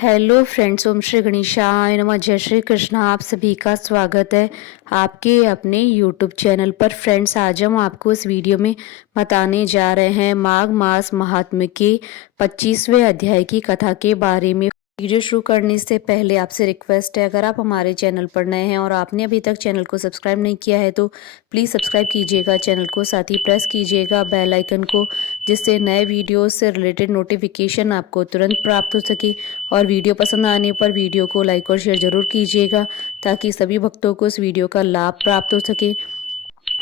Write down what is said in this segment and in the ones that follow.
Hello friends, ओम श्री गणेशाय नमः। जय श्री कृष्ण। आप सभी का स्वागत है आपके अपने यूट्यूब चैनल पर। फ्रेंड्स, आज हम आपको इस वीडियो में बताने जा रहे हैं माघ मास महात्म्य के 25वें अध्याय की कथा के बारे में। वीडियो शुरू करने से पहले आपसे रिक्वेस्ट है, अगर आप हमारे चैनल पर नए हैं और आपने अभी तक चैनल को सब्सक्राइब नहीं किया है तो प्लीज़ सब्सक्राइब कीजिएगा चैनल को, साथ ही प्रेस कीजिएगा बेल आइकन को, जिससे नए वीडियो से रिलेटेड नोटिफिकेशन आपको तुरंत प्राप्त हो सके। और वीडियो पसंद आने पर वीडियो को लाइक और शेयर ज़रूर कीजिएगा ताकि सभी भक्तों को इस वीडियो का लाभ प्राप्त हो सके।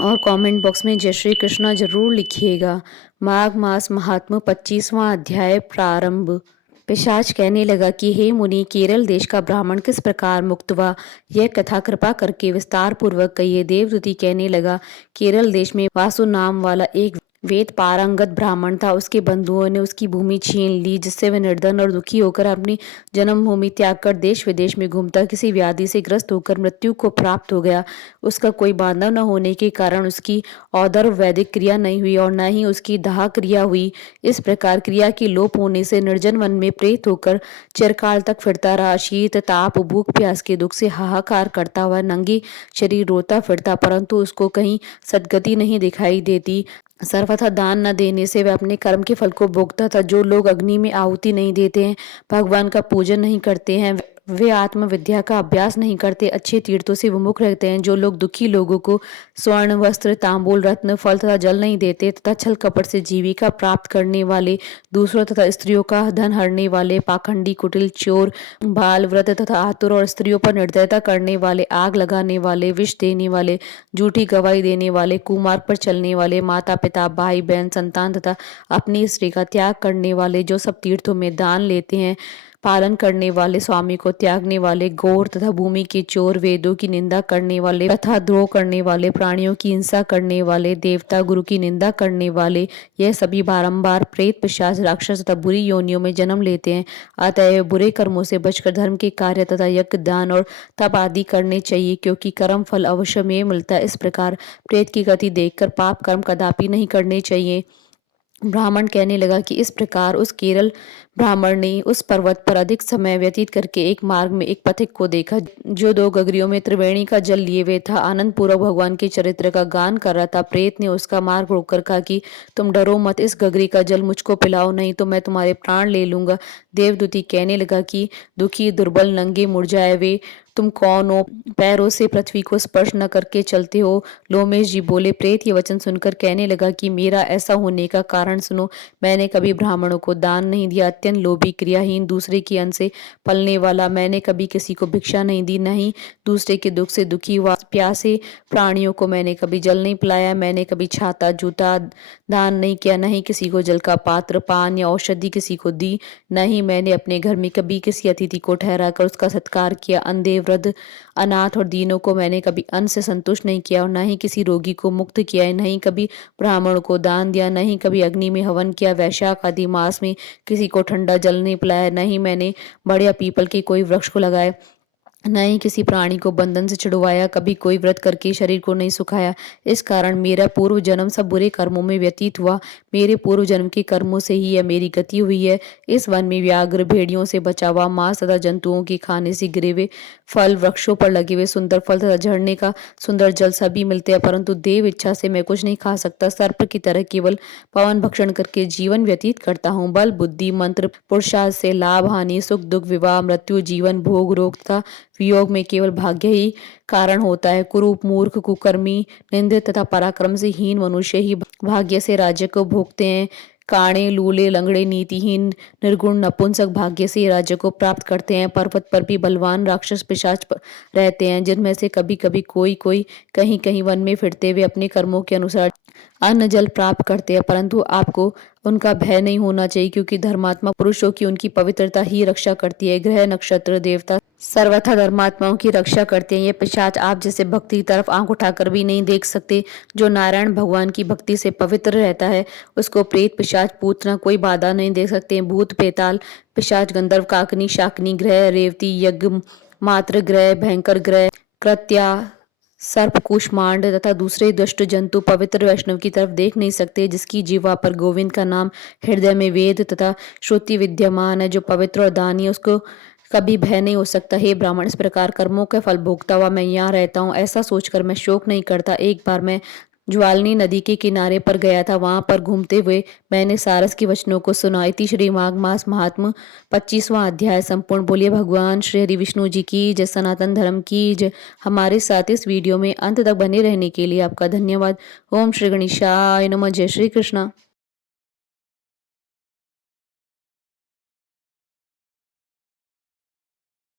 और कमेंट बॉक्स में जय श्री कृष्णा जरूर लिखिएगा। माघ मास महात्म्य 25वां अध्याय प्रारंभ। पिशाच कहने लगा कि हे मुनि, केरल देश का ब्राह्मण किस प्रकार मुक्त हुआ, यह कथा कृपा करके विस्तार पूर्वक कहिए। देवदूती कहने लगा, केरल देश में वासु नाम वाला एक वेद पारंगत ब्राह्मण था। उसके बंधुओं ने उसकी भूमि छीन ली, जिससे वह निर्धन और दुखी होकर अपनी जन्मभूमि त्याग कर देश विदेश में घूमता किसी व्याधि से ग्रस्त होकर मृत्यु को प्राप्त हो गया। उसका कोई बांधव न होने के कारण उसकी औदर वैदिक क्रिया नहीं हुई और न ही उसकी दाह क्रिया हुई। इस प्रकार क्रिया के लोप होने से निर्जन वन में प्रेत होकर चिरकाल तक फिरता रहा। शीत ताप भूख प्यास के दुख से हाहाकार करता हुआ नंगे शरीर रोता फिरता, परंतु उसको कहीं सद्गति नहीं दिखाई देती। सर्वथा दान न देने से वह अपने कर्म के फल को भोगता था। जो लोग अग्नि में आहुति नहीं देते हैं, भगवान का पूजन नहीं करते हैं, वे आत्म विद्या का अभ्यास नहीं करते, अच्छे तीर्थों से विमुख रहते हैं। जो लोग दुखी लोगों को स्वर्ण वस्त्र तांबूल रत्न फल तथा जल नहीं देते तथा छल कपट से जीविका प्राप्त करने वाले, दूसरों तथा स्त्रियों का धन हरने वाले, पाखंडी कुटिल चोर, बाल व्रत तथा आतुर और स्त्रियों पर निर्दयता करने वाले, आग लगाने वाले, विष देने वाले, झूठी गवाही देने वाले, कुमार्ग पर चलने वाले, माता पिता भाई बहन संतान तथा अपनी स्त्री का त्याग करने वाले, जो सब तीर्थों में दान लेते हैं, पालन करने वाले, स्वामी को त्यागने वाले, गौर तथा भूमि के चोर, वेदों की निंदा करने वाले तथा द्रोह करने वाले, प्राणियों की हिंसा करने वाले, देवता गुरु की निंदा करने वाले, यह सभी बारंबार प्रेत पिशाच राक्षस तथा बुरी योनियों में जन्म लेते हैं। अतएव बुरे कर्मों से बचकर धर्म के कार्य तथा यज्ञ दान और तप आदि करने चाहिए, क्योंकि कर्म फल अवश्य में मिलता है। इस प्रकार प्रेत की गति देखकर पाप कर्म कदापि नहीं करने चाहिए। ब्राह्मण कहने लगा कि इस प्रकार उस केरल ब्राह्मण ने उस पर्वत पर अधिक समय व्यतीत करके एक मार्ग में एक पथिक को देखा, जो 2 गगरियों में त्रिवेणी का जल लिए हुए था। आनंद पूर्वक भगवान के चरित्र का गान कर रहा था। प्रेत ने उसका मार्ग रोककर कहा कि तुम डरो मत, इस गगरी का जल मुझको पिलाओ, नहीं तो मैं तुम्हारे प्राण ले लूंगा। देवदूती कहने लगा कि दुखी दुर्बल नंगे मुरझाए हुए तुम कौन हो, पैरों से पृथ्वी को स्पर्श न करके चलते हो। लोमेश जी बोले। प्रेत ये वचन सुनकर कहने लगा कि मेरा ऐसा होने का कारण सुनो। मैंने कभी ब्राह्मणों को दान नहीं दिया, अत्यंत लोभी क्रियाहीन, दूसरे की अन्न से पलने वाला। मैंने कभी किसी को भिक्षा नहीं दी, नहीं दूसरे के दुख से दुखी हुआ। प्यासे प्राणियों को मैंने कभी जल नहीं पिलाया। मैंने कभी छाता जूता दान नहीं किया, नहीं किसी को जल का पात्र पान या औषधि किसी को दी। नहीं मैंने अपने घर में कभी किसी अतिथि को ठहरा कर उसका सत्कार किया। अंधे वृद्ध अनाथ और दीनों को मैंने कभी अन्न से संतुष्ट नहीं किया और न ही किसी रोगी को मुक्त किया। नहीं कभी ब्राह्मण को दान दिया, नहीं कभी अग्नि में हवन किया। वैशाख आदि मास में किसी को ठंडा जल नहीं पिलाया। नहीं मैंने बड़े या पीपल के कोई वृक्ष को लगाया, न ही किसी प्राणी को बंधन से छुड़वाया। कभी कोई व्रत करके शरीर को नहीं सुखाया। इस कारण मेरा पूर्व जन्म सब बुरे कर्मों में व्यतीत हुआ। मेरे पूर्व जन्म के कर्मों से ही यह मेरी गति हुई है। इस वन में व्याघ्र भेड़ियों से बचा हुआ मांस तथा जंतुओं के खाने से गिरे हुए फल, वृक्षों पर लगे हुए सुंदर फल तथा झरने का सुंदर जल सभी मिलते हैं, परंतु देव इच्छा से मैं कुछ नहीं खा सकता। सर्प की तरह केवल पवन भक्षण करके जीवन व्यतीत करता हूँ। बल बुद्धि मंत्र पुरुषार्थ से लाभ हानि, सुख दुख, विवाह मृत्यु, जीवन भोग रोग तथा वियोग में केवल भाग्य ही कारण होता है। कुरूप मूर्ख कुकर्मी निंदित तथा पराक्रम से हीन मनुष्य ही भाग्य से राज्य को भोगते हैं। काणे लूले लंगड़े नीतिहीन निर्गुण नपुंसक भाग्य से राज्य को प्राप्त करते हैं। पर्वत पर भी बलवान राक्षस पिशाच रहते हैं, जिनमें से कभी कभी कोई कोई कहीं कहीं वन में फिरते हुए अपने कर्मों के अनुसार अन्न जल प्राप्त करते हैं, परंतु आपको उनका भय नहीं होना चाहिए, क्योंकि धर्मात्मा पुरुषों की उनकी पवित्रता ही रक्षा करती है। ग्रह नक्षत्र देवता सर्वथा धर्मात्माओं की रक्षा करते हैं। ये पिशाच आप जैसे भक्ति की तरफ आंख उठाकर भी नहीं देख सकते। जो नारायण भगवान की भक्ति से पवित्र रहता है, उसको प्रेत पिशाच पूतना कोई बाधा नहीं दे सकते। भूत पेताल पिशाच गंधर्व काकनी शाकनी ग्रह रेवती यज्ञ मात्र ग्रह भयंकर ग्रह कृत्या सर्प, कूष्मांड तथा दूसरे दुष्ट जंतु पवित्र वैष्णव की तरफ देख नहीं सकते, जिसकी जीवा पर गोविंद का नाम, हृदय में वेद तथा श्रुति विद्यमान है, जो पवित्र और दानी है, उसको कभी भय नहीं हो सकता। हे ब्राह्मण, इस प्रकार कर्मों का फल भोगता हुआ मैं यहाँ रहता हूँ, ऐसा सोचकर मैं शोक नहीं करता। एक बार मैं ज्वालनी नदी के किनारे पर गया था। वहां पर घूमते हुए मैंने सारस के वचनों को सुना। इति श्री माघ मास महात्म 25वां अध्याय संपूर्ण। बोलिए भगवान श्री हरि विष्णु जी की जय, सनातन धर्म की जय। हमारे साथ इस वीडियो में अंत तक बने रहने के लिए आपका धन्यवाद। ओम श्री गणेशाय नमः। जय श्री कृष्णा।